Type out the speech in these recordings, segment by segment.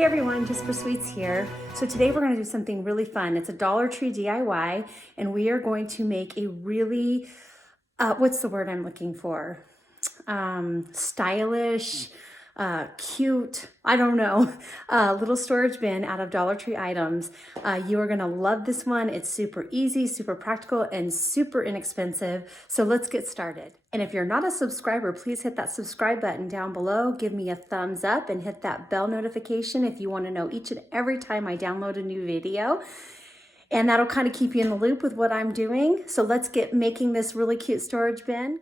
Hey everyone, Just for Sweets here. So today we're going to do something really fun. It's a Dollar Tree DIY, and we are going to make a really, what's the word I'm looking for? Stylish, cute, I don't know, little storage bin out of Dollar Tree items. You are going to love this one. It's super easy, super practical, and super inexpensive. So let's get started. And if you're not a subscriber, please hit that subscribe button down below. Give me a thumbs up and hit that bell notification if you want to know each and every time I download a new video. And that'll kind of keep you in the loop with what I'm doing. So let's get making this really cute storage bin.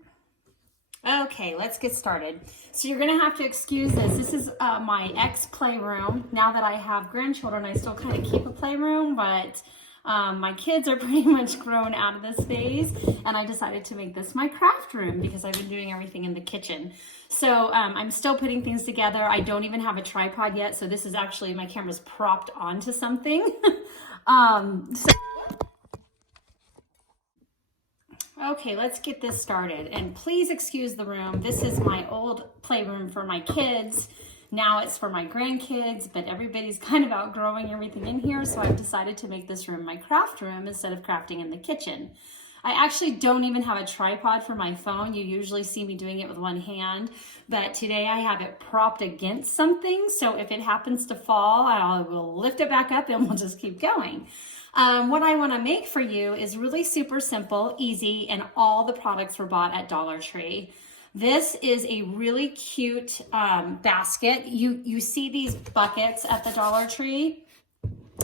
Okay, let's get started. So you're gonna have to excuse this. This is my ex playroom. Now that I have grandchildren, I still kind of keep a playroom, but my kids are pretty much grown out of this phase, and I decided to make this my craft room because I've been doing everything in the kitchen. So I'm still putting things together. I don't even have a tripod yet, so this is actually, my camera's propped onto something. Okay, let's get this started. And please excuse the room. This is my old playroom for my kids. Now it's for my grandkids, but everybody's kind of outgrowing everything in here, so I've decided to make this room my craft room instead of crafting in the kitchen. I actually don't even have a tripod for my phone. You usually see me doing it with one hand, but today I have it propped against something, so if it happens to fall, I will lift it back up and we'll just keep going. What I want to make for you is really super simple, easy, and all the products were bought at Dollar Tree. This is a really cute basket. You see these buckets at the Dollar Tree,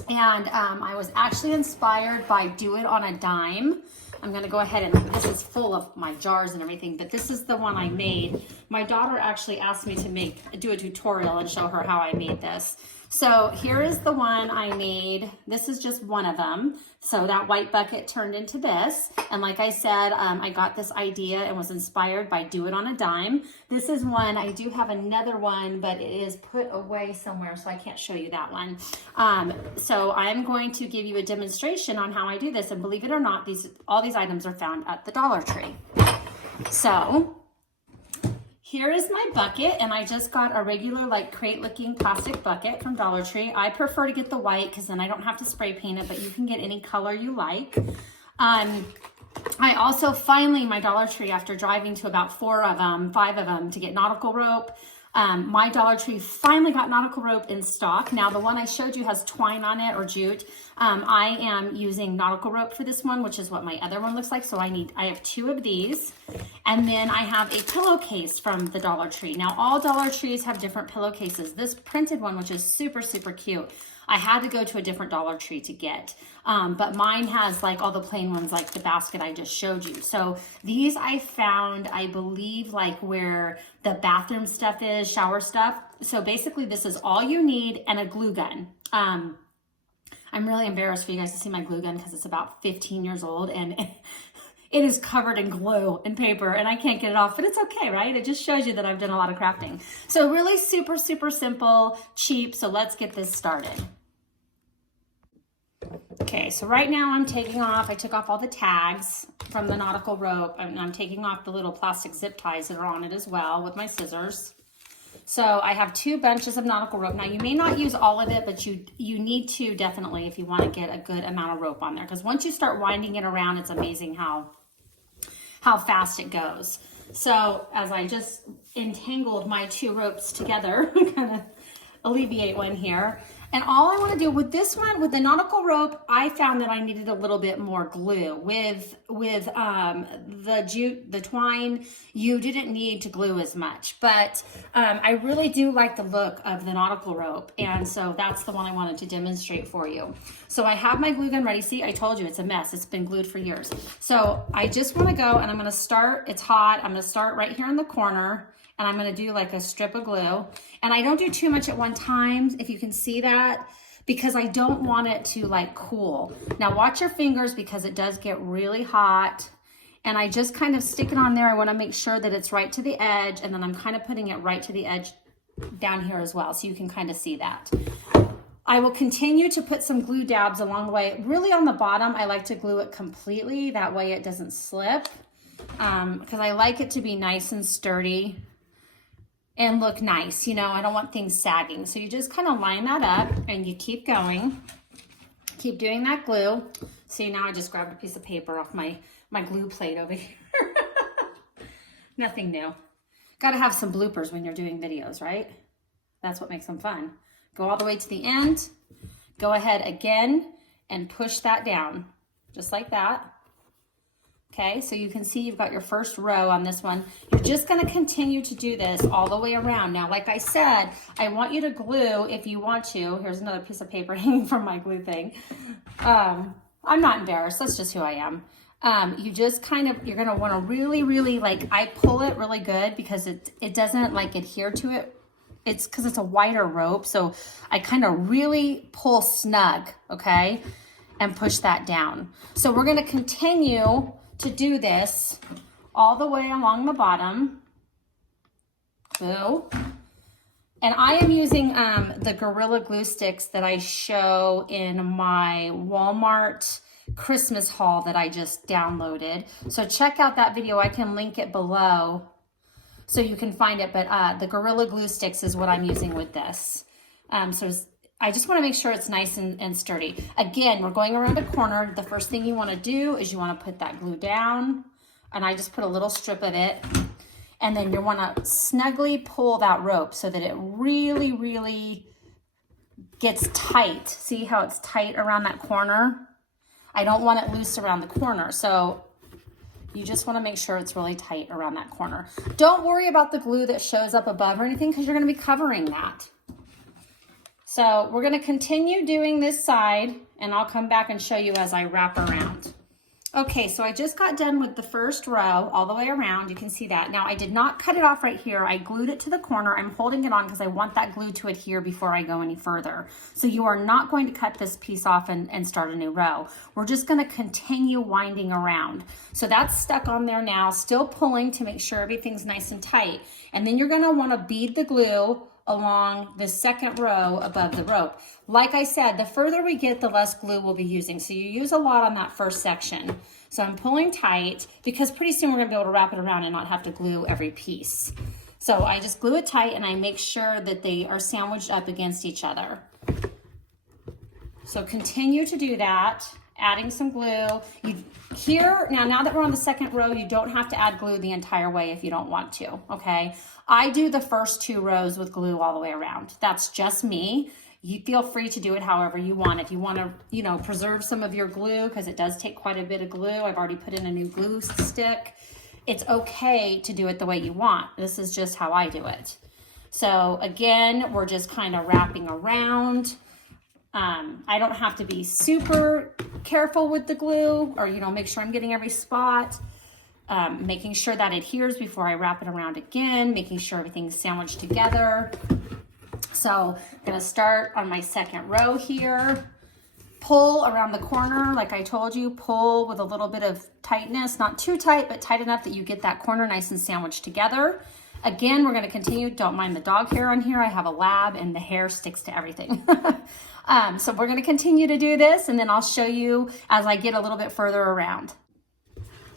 and I was actually inspired by Do It on a Dime. I'm going to go ahead and, this is full of my jars and everything, but this is the one I made. My daughter actually asked me to do a tutorial and show her how I made this. So here is the one I made. This is just one of them. So that white bucket turned into this. And like I said, I got this idea and was inspired by Do It on a Dime. This is one, I do have another one, but it is put away somewhere, so I can't show you that one. So I'm going to give you a demonstration on how I do this. And believe it or not, all these items are found at the Dollar Tree. So here is my bucket, and I just got a regular like crate looking plastic bucket from Dollar Tree. I prefer to get the white because then I don't have to spray paint it, but you can get any color you like. I also finally, my Dollar Tree, after driving to about 5 of them to get nautical rope, my Dollar Tree finally got nautical rope in stock. Now the one I showed you has twine on it or jute. I am using nautical rope for this one, which is what my other one looks like. So I have 2 of these. And then I have a pillowcase from the Dollar Tree. Now all Dollar Trees have different pillowcases. This printed one, which is super, super cute, I had to go to a different Dollar Tree to get. But mine has like all the plain ones, like the basket I just showed you. So these I found, I believe, like where the bathroom stuff is, shower stuff. So basically this is all you need, and a glue gun. I'm really embarrassed for you guys to see my glue gun because it's about 15 years old and it is covered in glue and paper and I can't get it off, but it's okay, right? It just shows you that I've done a lot of crafting. So really super, super simple, cheap. So let's get this started. Okay, so right now I'm taking off, I took off all the tags from the nautical rope, and I'm taking off the little plastic zip ties that are on it as well with my scissors. So I have 2 bunches of nautical rope. Now you may not use all of it, but you need to definitely if you want to get a good amount of rope on there, because once you start winding it around, it's amazing how fast it goes. So as I just entangled my 2 ropes together, I'm gonna alleviate one here. And all I want to do with this one, with the nautical rope, I found that I needed a little bit more glue. With the jute, the twine, you didn't need to glue as much. But I really do like the look of the nautical rope. And so that's the one I wanted to demonstrate for you. So I have my glue gun ready. See, I told you it's a mess. It's been glued for years. So I just want to go, and I'm going to start, it's hot. I'm going to start right here in the corner. And I'm going to do like a strip of glue. And I don't do too much at one time, if you can see that, because I don't want it to like cool. Now watch your fingers because it does get really hot. And I just kind of stick it on there. I want to make sure that it's right to the edge. And then I'm kind of putting it right to the edge down here as well, so you can kind of see that. I will continue to put some glue dabs along the way. Really on the bottom, I like to glue it completely. That way it doesn't slip, because I like it to be nice and sturdy. and look nice. You know, I don't want things sagging. So you just kind of line that up and you keep going. Keep doing that glue. See, now I just grabbed a piece of paper off my glue plate over here. Nothing new. Got to have some bloopers when you're doing videos, right? That's what makes them fun. Go all the way to the end. Go ahead again and push that down, just like that. Okay, so you can see you've got your first row on this one. You're just gonna continue to do this all the way around. Now, like I said, I want you to glue if you want to. Here's another piece of paper hanging from my glue thing. I'm not embarrassed, that's just who I am. You just kind of, you're gonna wanna really, like, I pull it really good because it doesn't like adhere to it. It's because it's a wider rope, so I kind of really pull snug, okay, and push that down. So we're gonna continue to do this all the way along the bottom. Glue. And I am using the Gorilla Glue sticks that I show in my Walmart Christmas haul that I just downloaded. So check out that video. I can link it below so you can find it. But the Gorilla Glue sticks is what I'm using with this. So I just want to make sure it's nice and sturdy. Again, we're going around a corner. The first thing you want to do is you want to put that glue down. And I just put a little strip of it. And then you want to snugly pull that rope so that it really gets tight. See how it's tight around that corner? I don't want it loose around the corner. So you just want to make sure it's really tight around that corner. Don't worry about the glue that shows up above or anything because you're going to be covering that. So we're going to continue doing this side and I'll come back and show you as I wrap around. Okay, so I just got done with the first row all the way around. You can see that. Now I did not cut it off right here. I glued it to the corner. I'm holding it on because I want that glue to adhere before I go any further. So you are not going to cut this piece off and start a new row. We're just going to continue winding around. So that's stuck on there now, still pulling to make sure everything's nice and tight. And then you're going to want to bead the glue along the second row above the rope. Like I said, the further we get, the less glue we'll be using. So you use a lot on that first section. So I'm pulling tight because pretty soon we're gonna be able to wrap it around and not have to glue every piece. So I just glue it tight and I make sure that they are sandwiched up against each other. So continue to do that, adding some glue. Now that we're on the second row, you don't have to add glue the entire way if you don't want to, okay? I do the first 2 rows with glue all the way around. That's just me. You feel free to do it however you want. If you want to, preserve some of your glue, because it does take quite a bit of glue. I've already put in a new glue stick. It's okay to do it the way you want. This is just how I do it. So again, we're just kind of wrapping around. I don't have to be super careful with the glue or, make sure I'm getting every spot. Making sure that adheres before I wrap it around again, making sure everything's sandwiched together. So I'm gonna start on my second row here. Pull around the corner, like I told you, pull with a little bit of tightness, not too tight, but tight enough that you get that corner nice and sandwiched together. Again, we're gonna continue, don't mind the dog hair on here. I have a lab and the hair sticks to everything. So we're gonna continue to do this and then I'll show you as I get a little bit further around.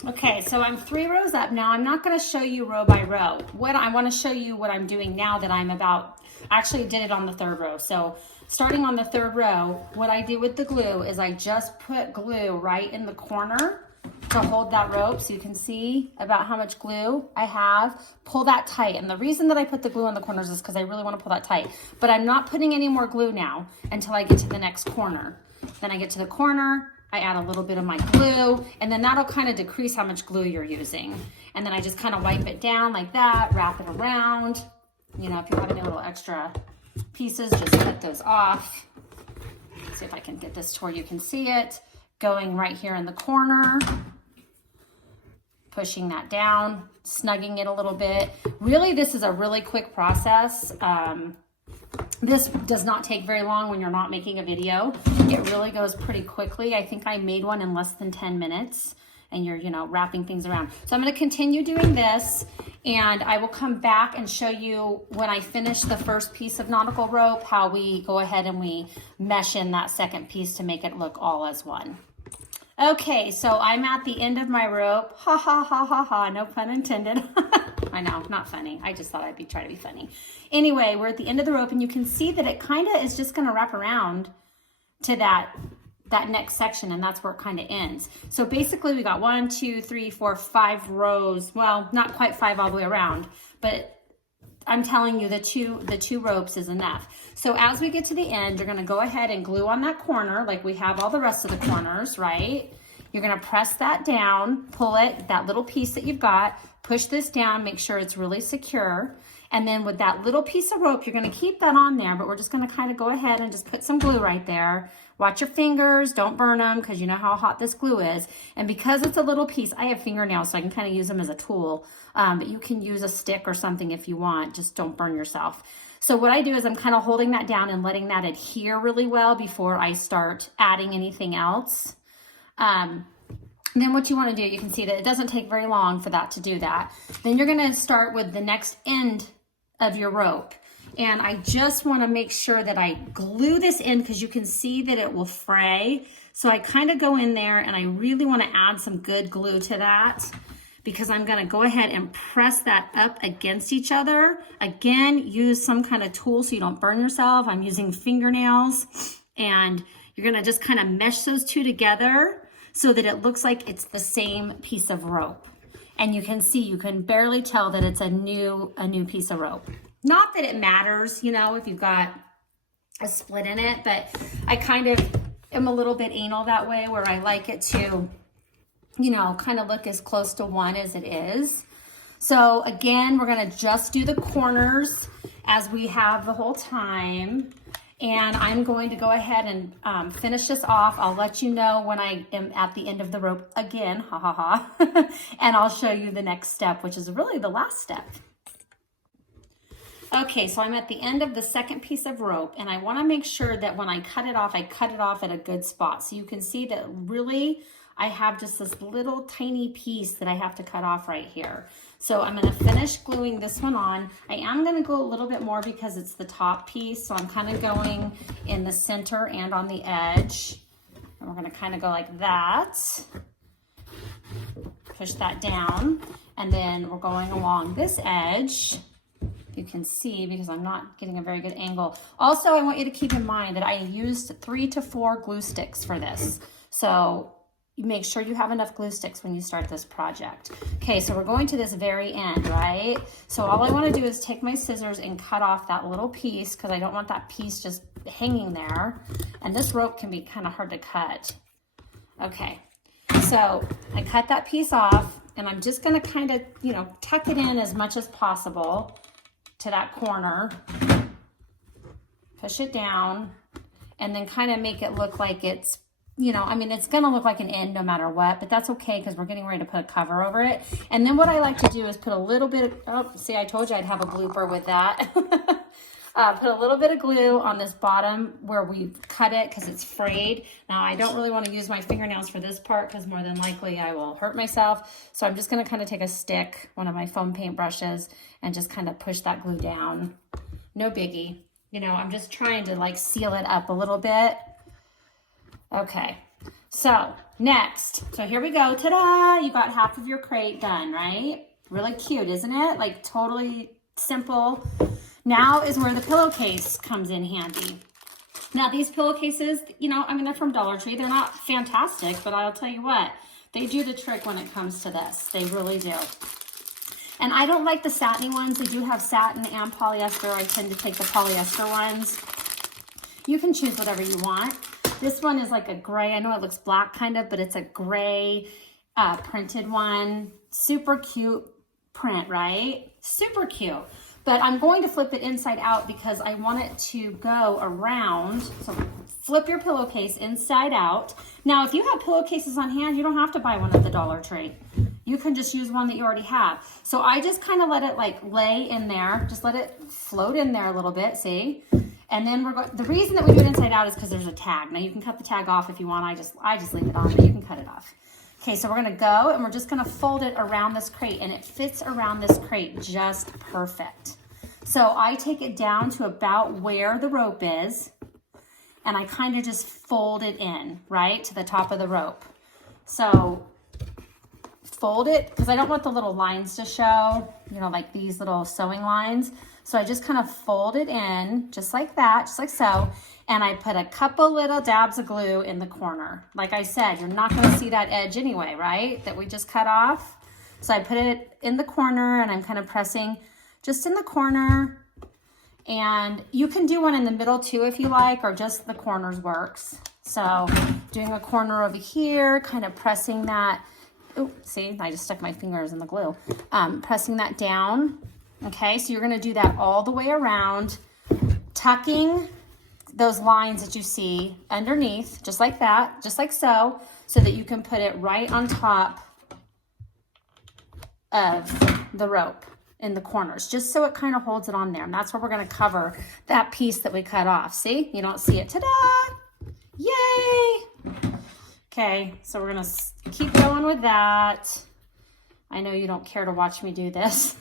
Okay, so I'm 3 rows up now. I'm not going to show you row by row. I want to show you what I'm doing now that I actually did it on the 3rd row. So starting on the 3rd row, what I do with the glue is I just put glue right in the corner to hold that rope so you can see about how much glue I have. Pull that tight. And the reason that I put the glue on the corners is because I really want to pull that tight. But I'm not putting any more glue now until I get to the next corner. Then I get to the corner, I add a little bit of my glue, and then that'll kind of decrease how much glue you're using. And then I just kind of wipe it down like that, wrap it around. If you have any little extra pieces, just cut those off. See if I can get this to where you can see it. Going right here in the corner, pushing that down, snugging it a little bit. Really, this is a really quick process. This does not take very long when you're not making a video. It really goes pretty quickly. I think I made one in less than 10 minutes and you're, wrapping things around. So I'm going to continue doing this and I will come back and show you when I finish the first piece of nautical rope, how we go ahead and we mesh in that second piece to make it look all as one. Okay, so I'm at the end of my rope. Ha ha ha ha ha, no pun intended. I know, not funny. I just thought I'd try to be funny. Anyway, we're at the end of the rope, and you can see that it kind of is just going to wrap around to that next section, and that's where it kind of ends. So basically we got 1, 2, 3, 4, 5 rows. Well, not quite 5 all the way around, but I'm telling you the two ropes is enough. So as we get to the end, you're going to go ahead and glue on that corner like we have all the rest of the corners, right? You're going to press that down, pull it, that little piece that you've got, push this down, make sure it's really secure. And then with that little piece of rope, you're going to keep that on there, but we're just going to kind of go ahead and just put some glue right there. Watch your fingers, don't burn them, because you know how hot this glue is. And because it's a little piece, I have fingernails, so I can kind of use them as a tool. But you can use a stick or something if you want, just don't burn yourself. So what I do is I'm kind of holding that down and letting that adhere really well before I start adding anything else. Then what you want to do, you can see that it doesn't take very long for that to do that. Then you're going to start with the next end of your rope. And I just want to make sure that I glue this in because you can see that it will fray. So I kind of go in there and I really want to add some good glue to that because I'm going to go ahead and press that up against each other. Again, use some kind of tool so you don't burn yourself. I'm using fingernails, and you're going to just kind of mesh those two together so that it looks like it's the same piece of rope. And you can see, you can barely tell that it's a new piece of rope. Not that it matters, you know, if you've got a split in it, but I kind of am a little bit anal that way where I like it to, you know, kind of look as close to one as it is. So again, we're going to just do the corners as we have the whole time. And I'm going to go ahead and finish this off. I'll let you know when I am at the end of the rope again, ha ha ha. And I'll show you the next step, which is really the last step. Okay, so I'm at the end of the second piece of rope, and I want to make sure that when I cut it off at a good spot. So you can see that really I have just this little tiny piece that I have to cut off right here. So I'm going to finish gluing this one on. I am going to go a little bit more because it's the top piece. So I'm kind of going in the center and on the edge. And we're going to kind of go like that. Push that down. And then we're going along this edge. You can see because I'm not getting a very good angle. Also, I want you to keep in mind that I used 3 to 4 glue sticks for this. So you make sure you have enough glue sticks when you start this project. Okay, so we're going to this very end, right? So all I want to do is take my scissors and cut off that little piece because I don't want that piece just hanging there. And this rope can be kind of hard to cut. Okay, so I cut that piece off, and I'm just going to kind of, you know, tuck it in as much as possible to that corner, push it down, and then kind of make it look like it's, you know, I mean, it's going to look like an end no matter what, but that's okay because we're getting ready to put a cover over it. And then what I like to do is put a little bit of, oh, see, I told you I'd have a blooper with that. Put a little bit of glue on this bottom where we cut it because it's frayed. Now, I don't really want to use my fingernails for this part because more than likely I will hurt myself. So I'm just going to kind of take a stick, one of my foam paint brushes, and just kind of push that glue down. No biggie. You know, I'm just trying to like seal it up a little bit. Okay, so next, so here we go. Ta-da! You got half of your crate done, right? Really cute, isn't it? Like totally simple. Now is where the pillowcase comes in handy. Now these pillowcases, you know, I mean, they're from Dollar Tree. They're not fantastic, but I'll tell you what, they do the trick when it comes to this. They really do. And I don't like the satiny ones. They do have satin and polyester. I tend to take the polyester ones. You can choose whatever you want. This one is like a gray. I know it looks black kind of, but it's a gray printed one. Super cute print, right? Super cute. But I'm going to flip it inside out because I want it to go around. So flip your pillowcase inside out. Now, if you have pillowcases on hand, you don't have to buy one at the Dollar Tree. You can just use one that you already have. So I just kind of let it like lay in there. Just let it float in there a little bit, see? And then we're going, the reason that we do it inside out is because there's a tag. Now you can cut the tag off if you want. I just leave it on, but you can cut it off. Okay, so we're gonna go and we're just gonna fold it around this crate, and it fits around this crate just perfect. So I take it down to about where the rope is, and I kind of just fold it in, right, to the top of the rope. So fold it because I don't want the little lines to show, you know, like these little sewing lines. So I just kind of fold it in just like that, just like so. And I put a couple little dabs of glue in the corner. Like I said, you're not gonna see that edge anyway, right? That we just cut off. So I put it in the corner and I'm kind of pressing just in the corner. And you can do one in the middle too if you like, or just the corners works. So doing a corner over here, kind of pressing that. Oh, see, I just stuck my fingers in the glue. Pressing that down. Okay, so you're gonna do that all the way around, tucking those lines that you see underneath, just like that, just like so that you can put it right on top of the rope in the corners, just so it kind of holds it on there. And that's where we're gonna cover that piece that we cut off. See, you don't see it, ta-da, yay. Okay, so we're gonna keep going with that. I know you don't care to watch me do this.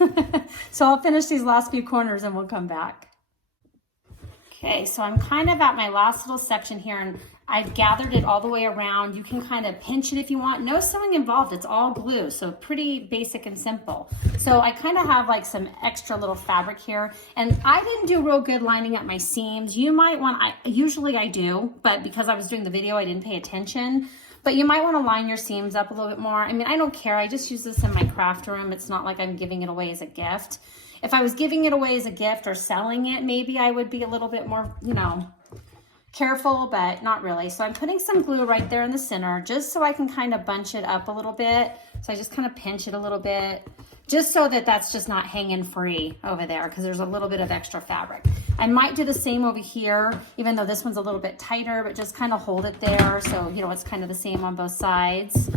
So I'll finish these last few corners and we'll come back. Okay, so I'm kind of at my last little section here and I've gathered it all the way around. You can kind of pinch it if you want. No sewing involved, it's all glue, so pretty basic and simple. So I kind of have like some extra little fabric here, and I didn't do real good lining up my seams. You might want, usually I do, but because I was doing the video, I didn't pay attention. But you might want to line your seams up a little bit more. I mean, I don't care, I just use this in my craft room. It's not like I'm giving it away as a gift. If I was giving it away as a gift or selling it, maybe I would be a little bit more, you know, careful, but not really. So I'm putting some glue right there in the center just so I can kind of bunch it up a little bit. So I just kind of pinch it a little bit just so that that's just not hanging free over there because there's a little bit of extra fabric. I might do the same over here, even though this one's a little bit tighter, but just kind of hold it there. So, you know, it's kind of the same on both sides.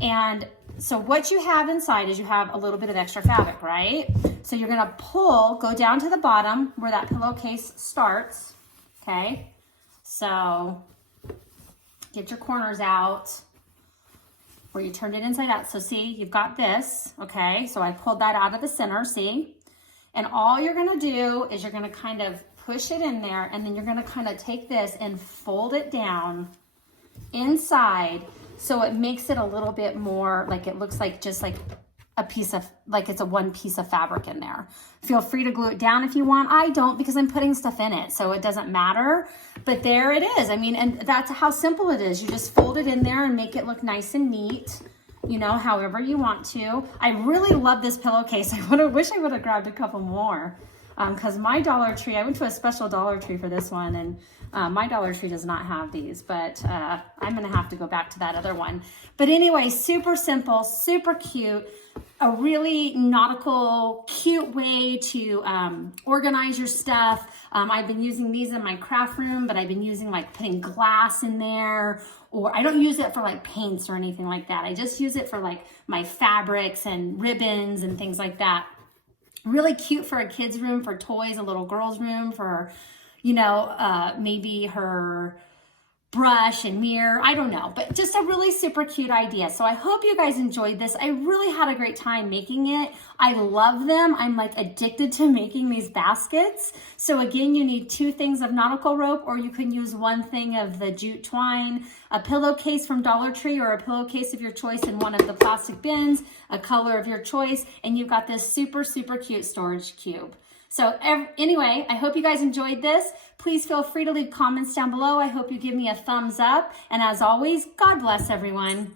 And so what you have inside is you have a little bit of extra fabric, right? So you're gonna pull, go down to the bottom where that pillowcase starts, okay? So get your corners out where you turned it inside out. So see, you've got this, okay? So I pulled that out of the center, see? And all you're gonna do is you're gonna kind of push it in there and then you're gonna kind of take this and fold it down inside so it makes it a little bit more like it looks like just like a piece of, like it's a one piece of fabric in there. Feel free to glue it down if you want. I don't because I'm putting stuff in it, so it doesn't matter. But there it is. I mean, and that's how simple it is. You just fold it in there and make it look nice and neat, you know, however you want to. I really love this pillowcase. I wish I would have grabbed a couple more because my Dollar Tree, I went to a special Dollar Tree for this one, and my Dollar Tree does not have these, but I'm gonna have to go back to that other one. But anyway, super simple, super cute, a really nautical, cute way to organize your stuff. I've been using these in my craft room, but I've been using like putting glass in there, or I don't use it for like paints or anything like that. I just use it for like my fabrics and ribbons and things like that. Really cute for a kid's room, for toys, a little girl's room, for, you know, maybe her brush and mirror, I don't know, but just a really super cute idea. So I hope you guys enjoyed this. I really had a great time making it. I love them. I'm like addicted to making these baskets. So again, you need 2 things of nautical rope, or you can use 1 thing of the jute twine, a pillowcase from Dollar Tree, or a pillowcase of your choice in one of the plastic bins, a color of your choice, and you've got this super, super cute storage cube. So anyway, I hope you guys enjoyed this. Please feel free to leave comments down below. I hope you give me a thumbs up. And as always, God bless everyone.